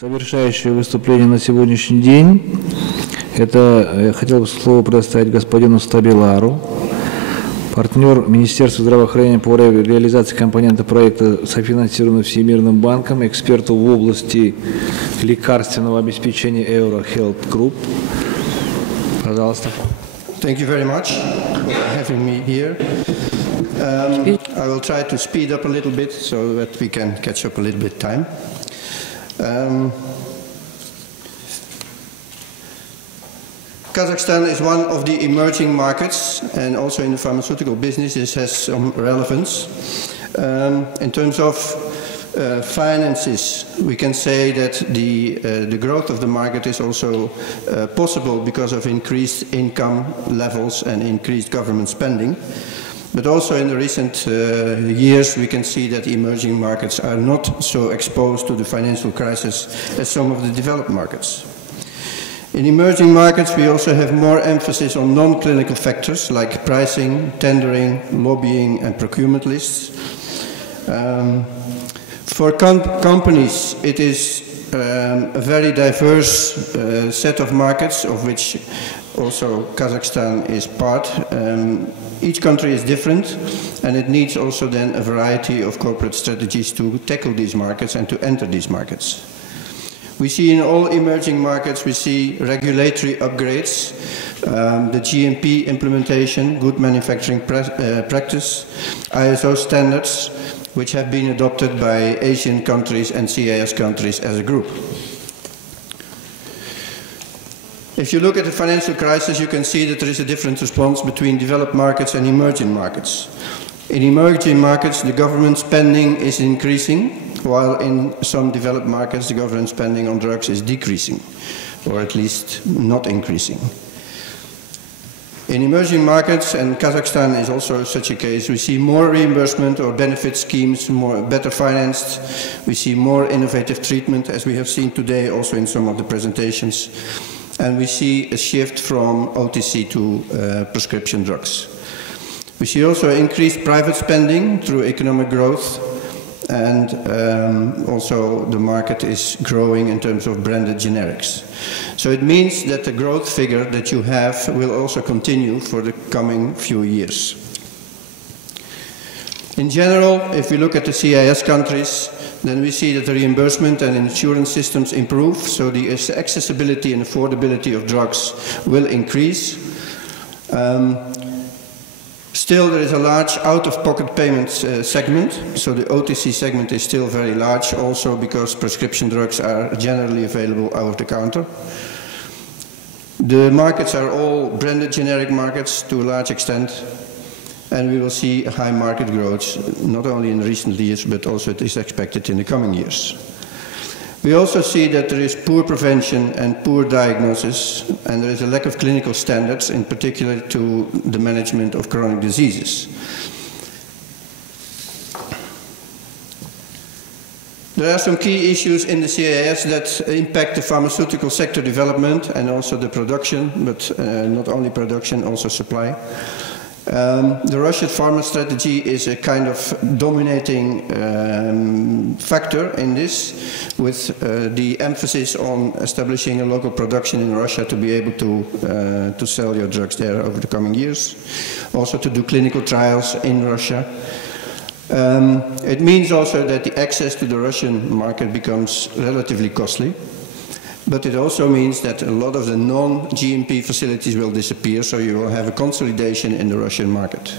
Завершающее выступление на сегодняшний день. Это я хотел бы слово предоставить господину Стоббелаару, партнер Министерства здравоохранения по реализации компонента проекта, софинансированного Всемирным банком, эксперту в области лекарственного обеспечения Euro Health Group. Пожалуйста. Thank you very much for having me here. I will try to speed up a little bit so that we can catch up a little bit time. Kazakhstan is one of the emerging markets, and also in the pharmaceutical business this has some relevance. In terms of finances, we can say that the growth of the market is also possible because of increased income levels and increased government spending. But also in the recent years, we can see that emerging markets are not so exposed to the financial crisis as some of the developed markets. In emerging markets, we also have more emphasis on non-clinical factors like pricing, tendering, lobbying, and procurement lists. For companies, it is a very diverse set of markets, of which also Kazakhstan is part. Each country is different, and it needs also then a variety of corporate strategies to tackle these markets and to enter these markets. We see in all emerging markets, we see regulatory upgrades, the GMP implementation, good manufacturing practice, ISO standards, which have been adopted by Asian countries and CIS countries as a group. If you look at the financial crisis, you can see that there is a different response between developed markets and emerging markets. In emerging markets, the government spending is increasing, while in some developed markets, the government spending on drugs is decreasing, or at least not increasing. In emerging markets, and Kazakhstan is also such a case, we see more reimbursement or benefit schemes, better financed. We see more innovative treatment, as we have seen today also in some of the presentations. And we see a shift from OTC to prescription drugs. We see also increased private spending through economic growth, and also the market is growing in terms of branded generics. So it means that the growth figure that you have will also continue for the coming few years. In general, if we look at the CIS countries, then we see that the reimbursement and insurance systems improve, so the accessibility and affordability of drugs will increase. Still, there is a large out-of-pocket payment segment, so the OTC segment is still very large, also because prescription drugs are generally available over the counter. The markets are all branded generic markets to a large extent, and we will see high market growth, not only in recent years, but also it is expected in the coming years. We also see that there is poor prevention and poor diagnosis, and there is a lack of clinical standards, in particular to the management of chronic diseases. There are some key issues in the CIS that impact the pharmaceutical sector development and also the production, but not only production, also supply. The Russian pharma strategy is a kind of dominating factor in this, with the emphasis on establishing a local production in Russia to be able to sell your drugs there over the coming years. Also to do clinical trials in Russia. It means also that the access to the Russian market becomes relatively costly. But it also means that a lot of the non-GMP facilities will disappear, so you will have a consolidation in the Russian market.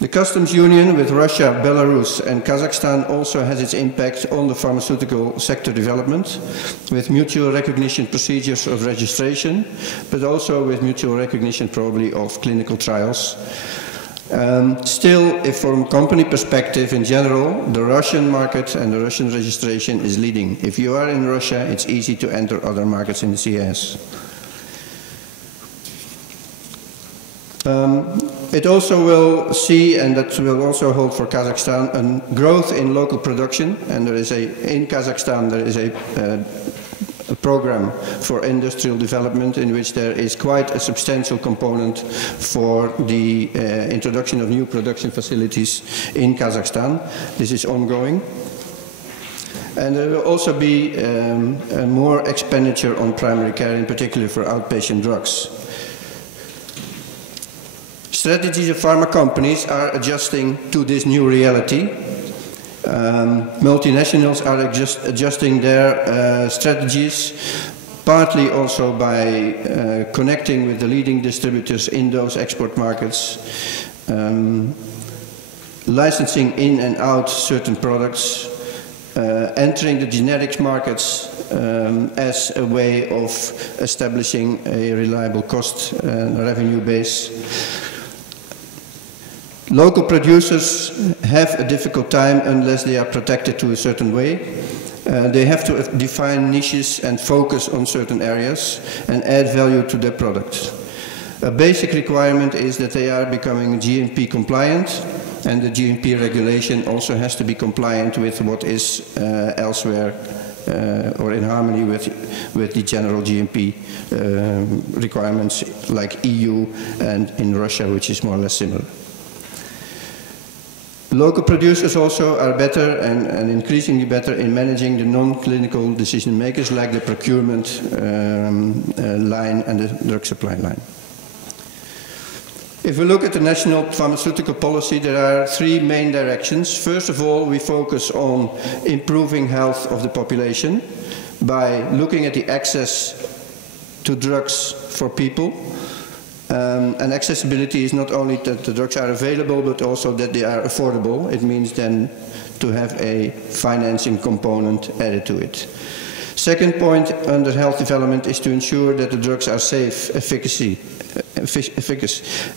The customs union with Russia, Belarus and Kazakhstan also has its impact on the pharmaceutical sector development, with mutual recognition procedures of registration, but also with mutual recognition probably of clinical trials. Still, if from a company perspective in general, the Russian market and the Russian registration is leading. If you are in Russia, it's easy to enter other markets in the CIS. It also will see, and that will also hold for Kazakhstan, a growth in local production. And there is in Kazakhstan there is a program for industrial development in which there is quite a substantial component for the introduction of new production facilities in Kazakhstan. This is ongoing. And there will also be more expenditure on primary care, in particular for outpatient drugs. Strategies of pharma companies are adjusting to this new reality. Multinationals are adjusting their strategies, partly also by connecting with the leading distributors in those export markets, licensing in and out certain products, entering the generics markets as a way of establishing a reliable cost and revenue base. Local producers have a difficult time unless they are protected to a certain way. They have to define niches and focus on certain areas and add value to their products. A basic requirement is that they are becoming GMP compliant, and the GMP regulation also has to be compliant with what is elsewhere or in harmony with the general GMP requirements like EU and in Russia, which is more or less similar. Local producers also are better and increasingly better in managing the non-clinical decision makers like the procurement line and the drug supply line. If we look at the national pharmaceutical policy, there are three main directions. First of all, we focus on improving health of the population by looking at the access to drugs for people. And accessibility is not only that the drugs are available, but also that they are affordable. It means then to have a financing component added to it. Second point under health development is to ensure that the drugs are safe, efficacious,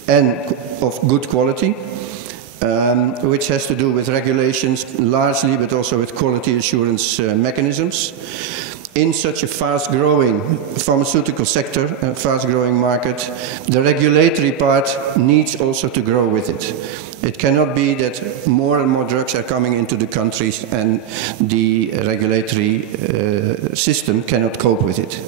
and of good quality, which has to do with regulations largely, but also with quality assurance mechanisms. In such a fast-growing pharmaceutical sector, a fast-growing market, the regulatory part needs also to grow with it. It cannot be that more and more drugs are coming into the countries and the regulatory system cannot cope with it.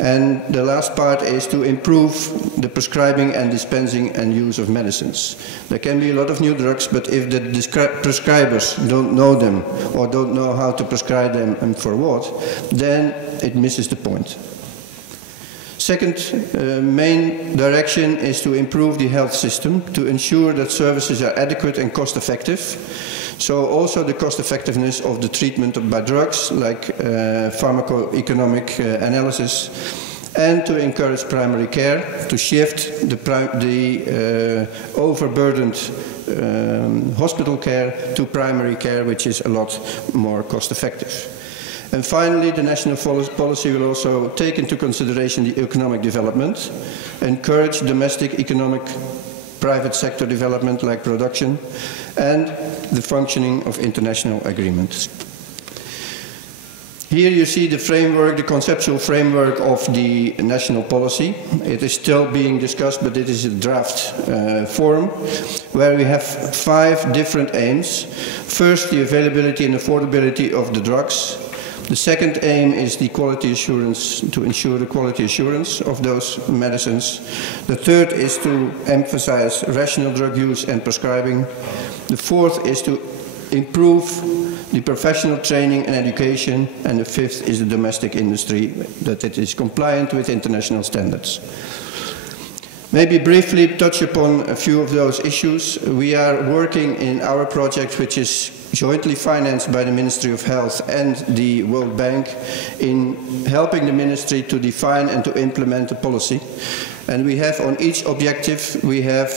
And the last part is to improve the prescribing and dispensing and use of medicines. There can be a lot of new drugs, but if the prescribers don't know them or don't know how to prescribe them and for what, then it misses the point. Second main direction is to improve the health system to ensure that services are adequate and cost-effective. So also the cost-effectiveness of the treatment by drugs, like pharmacoeconomic analysis, and to encourage primary care, to shift the overburdened hospital care to primary care, which is a lot more cost-effective. And finally, the national policy will also take into consideration the economic development, encourage domestic economic private sector development like production, and the functioning of international agreements. Here you see the framework, the conceptual framework of the national policy. It is still being discussed, but it is a draft form, where we have 5 different aims. First, the availability and affordability of the drugs. The second aim is the quality assurance, to ensure the quality assurance of those medicines. The third is to emphasize rational drug use and prescribing. The fourth is to improve the professional training and education. And the fifth is the domestic industry, that it is compliant with international standards. Maybe briefly touch upon a few of those issues. We are working in our project, which is jointly financed by the Ministry of Health and the World Bank, in helping the ministry to define and to implement a policy. And we have on each objective, we have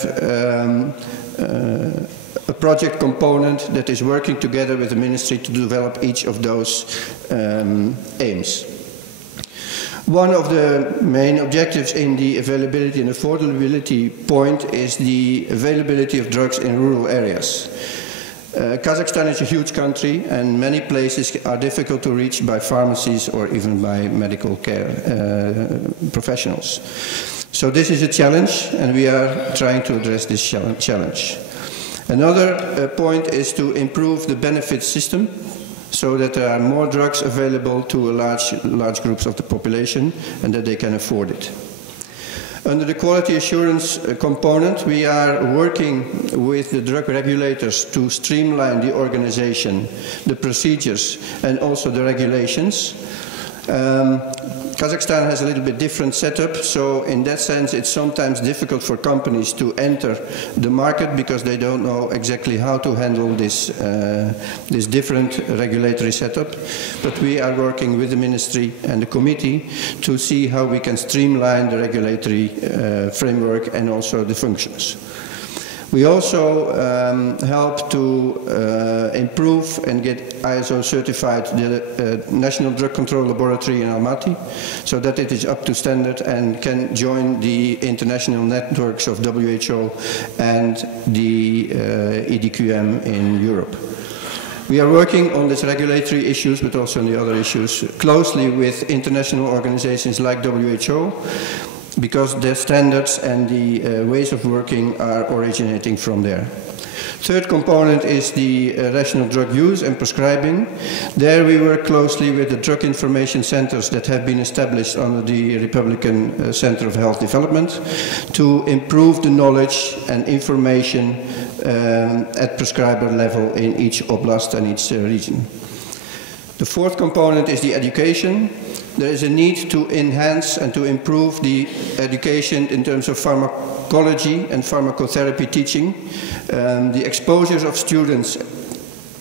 a project component that is working together with the ministry to develop each of those aims. One of the main objectives in the availability and affordability point is the availability of drugs in rural areas. Kazakhstan is a huge country, and many places are difficult to reach by pharmacies or even by medical care professionals. So this is a challenge, and we are trying to address this challenge. Another point is to improve the benefit system so that there are more drugs available to large groups of the population and that they can afford it. Under the quality assurance component, we are working with the drug regulators to streamline the organization, the procedures, and also the regulations. Kazakhstan has a little bit different setup, so in that sense it's sometimes difficult for companies to enter the market because they don't know exactly how to handle this, this different regulatory setup. But we are working with the ministry and the committee to see how we can streamline the regulatory framework and also the functions. We also help to improve and get ISO certified the National Drug Control Laboratory in Almaty, so that it is up to standard and can join the international networks of WHO and the EDQM in Europe. We are working on these regulatory issues, but also on the other issues, closely with international organizations like WHO, because their standards and the ways of working are originating from there. Third component is the rational drug use and prescribing. There we work closely with the drug information centers that have been established under the Republican Center of Health Development to improve the knowledge and information at prescriber level in each oblast and each region. The fourth component is the education. There is a need to enhance and to improve the education in terms of pharmacology and pharmacotherapy teaching. The exposures of students,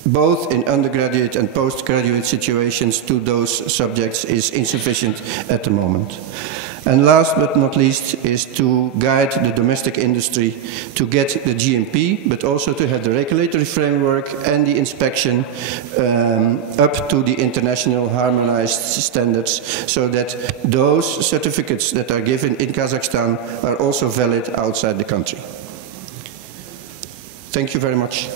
both in undergraduate and postgraduate situations, to those subjects is insufficient at the moment. And last but not least is to guide the domestic industry to get the GMP, but also to have the regulatory framework and the inspection up to the international harmonized standards, so that those certificates that are given in Kazakhstan are also valid outside the country. Thank you very much.